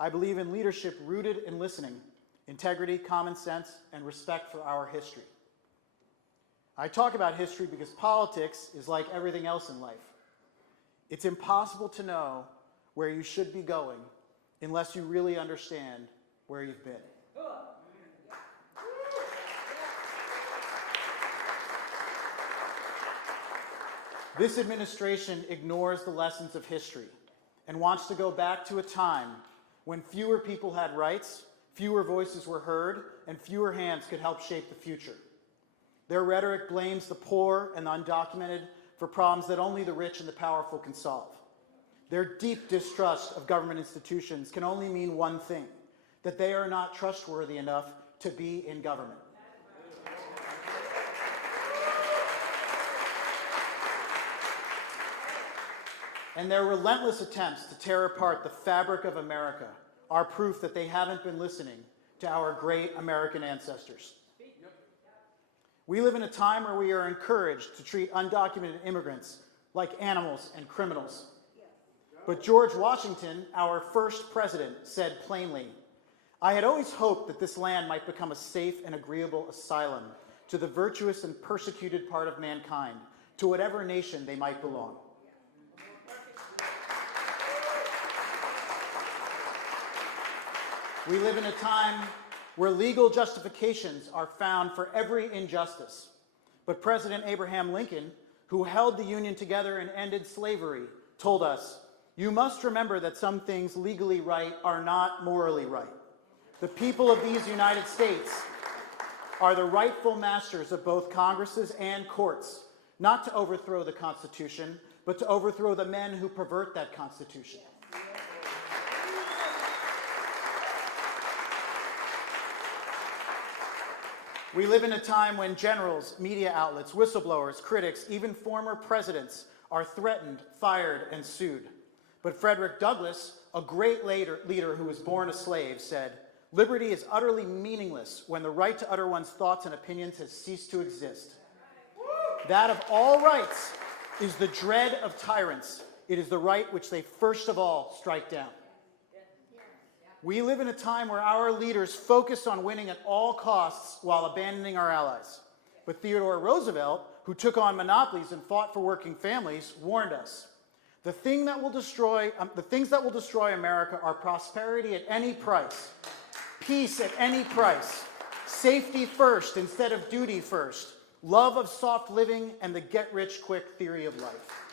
I believe in leadership rooted in listening, integrity, common sense, and respect for our history. I talk about history because politics is like everything else in life. It's impossible to know where you should be going unless you really understand where you've been. This administration ignores the lessons of history and wants to go back to a time when fewer people had rights, fewer voices were heard, and fewer hands could help shape the future. Their rhetoric blames the poor and the undocumented for problems that only the rich and the powerful can solve. Their deep distrust of government institutions can only mean one thing, that they are not trustworthy enough to be in government. And their relentless attempts to tear apart the fabric of America are proof that they haven't been listening to our great American ancestors. We live in a time where we are encouraged to treat undocumented immigrants like animals and criminals. But George Washington, our first president, said plainly, "I had always hoped that this land might become a safe and agreeable asylum to the virtuous and persecuted part of mankind, to whatever nation they might belong." We live in a time where legal justifications are found for every injustice. But President Abraham Lincoln, who held the Union together and ended slavery, told us, "You must remember that some things legally right are not morally right. The people of these United States are the rightful masters of both Congresses and courts, not to overthrow the Constitution, but to overthrow the men who pervert that Constitution." We live in a time when generals, media outlets, whistleblowers, critics, even former presidents are threatened, fired, and sued. But Frederick Douglass, a great leader who was born a slave, said, "Liberty is utterly meaningless when the right to utter one's thoughts and opinions has ceased to exist. That of all rights is the dread of tyrants. It is the right which they first of all strike down." We live in a time where our leaders focus on winning at all costs while abandoning our allies. But Theodore Roosevelt, who took on monopolies and fought for working families, warned us, the things that will destroy America are prosperity at any price, peace at any price, safety first instead of duty first, love of soft living, and the get-rich-quick theory of life.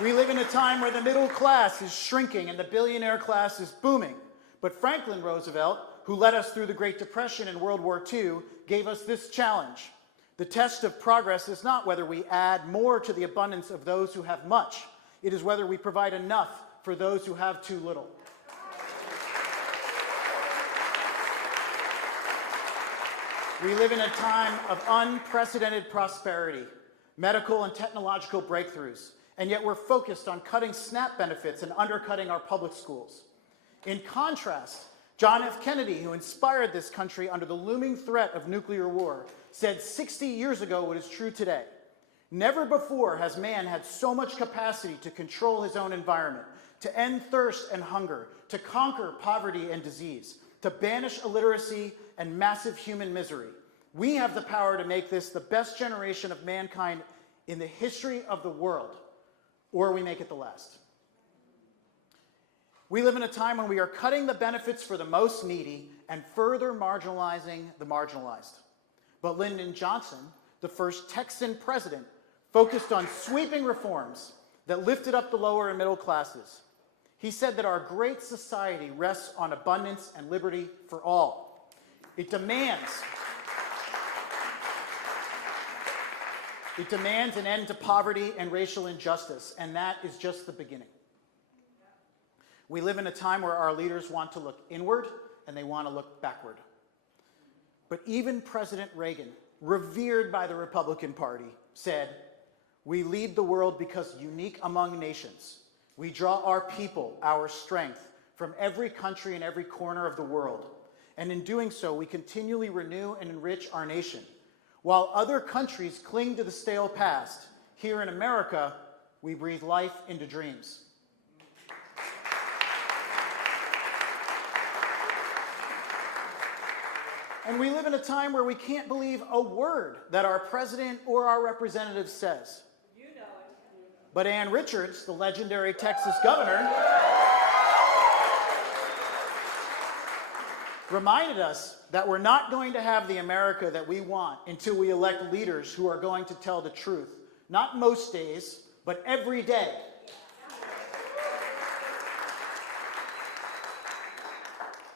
We live in a time where the middle class is shrinking and the billionaire class is booming. But Franklin Roosevelt, who led us through the Great Depression and World War II, gave us this challenge. The test of progress is not whether we add more to the abundance of those who have much. It is whether we provide enough for those who have too little. We live in a time of unprecedented prosperity, medical and technological breakthroughs, and yet we're focused on cutting SNAP benefits and undercutting our public schools. In contrast, John F. Kennedy, who inspired this country under the looming threat of nuclear war, said 60 years ago what is true today. Never before has man had so much capacity to control his own environment, to end thirst and hunger, to conquer poverty and disease, to banish illiteracy and massive human misery. We have the power to make this the best generation of mankind in the history of the world, or we make it the last. We live in a time when we are cutting the benefits for the most needy and further marginalizing the marginalized. But Lyndon Johnson, the first Texan president, focused on sweeping reforms that lifted up the lower and middle classes. He said that our great society rests on abundance and liberty for all. It demands an end to poverty and racial injustice, and that is just the beginning. We live in a time where our leaders want to look inward and they want to look backward. But even President Reagan, revered by the Republican Party, said, "We lead the world because unique among nations. We draw our people, our strength, from every country and every corner of the world. And in doing so, we continually renew and enrich our nation. While other countries cling to the stale past, here in America, we breathe life into dreams. And we live in a time where we can't believe a word that our president or our representative says. You know it. But Ann Richards, the legendary Texas governor, reminded us that we're not going to have the America that we want until we elect leaders who are going to tell the truth. Not most days, but every day.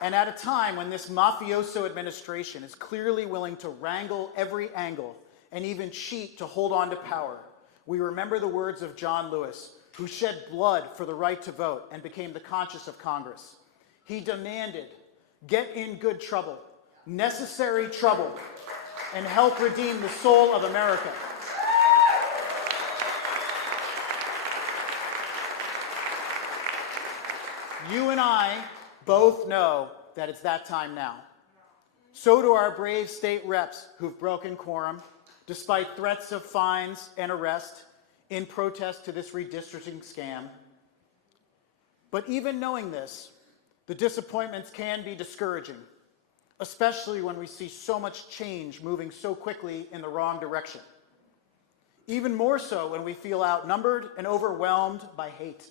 And at a time when this mafioso administration is clearly willing to wrangle every angle and even cheat to hold on to power, we remember the words of John Lewis, who shed blood for the right to vote and became the conscience of Congress. He demanded, "Get in good trouble, necessary trouble, and help redeem the soul of America." You and I both know that it's that time now. So do our brave state reps who've broken quorum, despite threats of fines and arrest, in protest to this redistricting scam. But even knowing this, the disappointments can be discouraging, especially when we see so much change moving so quickly in the wrong direction. Even more so when we feel outnumbered and overwhelmed by hate.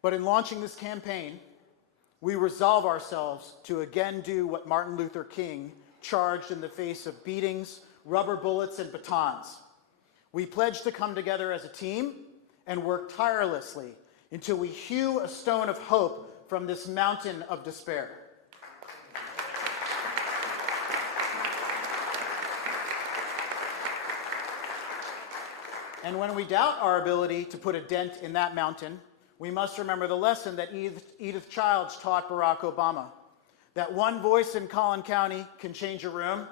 But in launching this campaign, we resolve ourselves to again do what Martin Luther King charged in the face of beatings, rubber bullets, and batons. We pledge to come together as a team and work tirelessly until we hew a stone of hope from this mountain of despair. And when we doubt our ability to put a dent in that mountain, we must remember the lesson that Edith Childs taught Barack Obama, that one voice in Collin County can change a room,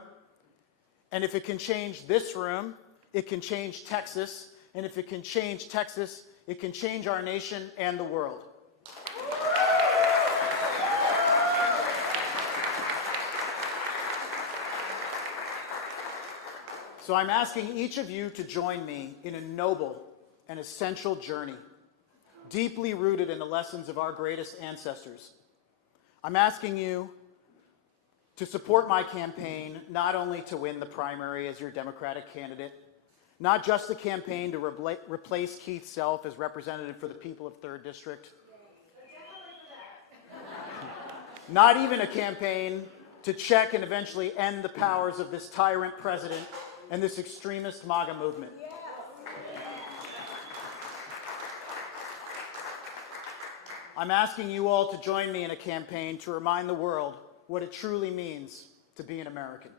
and if it can change this room, it can change Texas, and if it can change Texas, it can change our nation and the world. So I'm asking each of you to join me in a noble and essential journey, deeply rooted in the lessons of our greatest ancestors. I'm asking you to support my campaign, not only to win the primary as your Democratic candidate, not just the campaign to replace Keith Self as representative for the people of 3rd District, not even a campaign to check and eventually end the powers of this tyrant president and this extremist MAGA movement. I'm asking you all to join me in a campaign to remind the world what it truly means to be an American.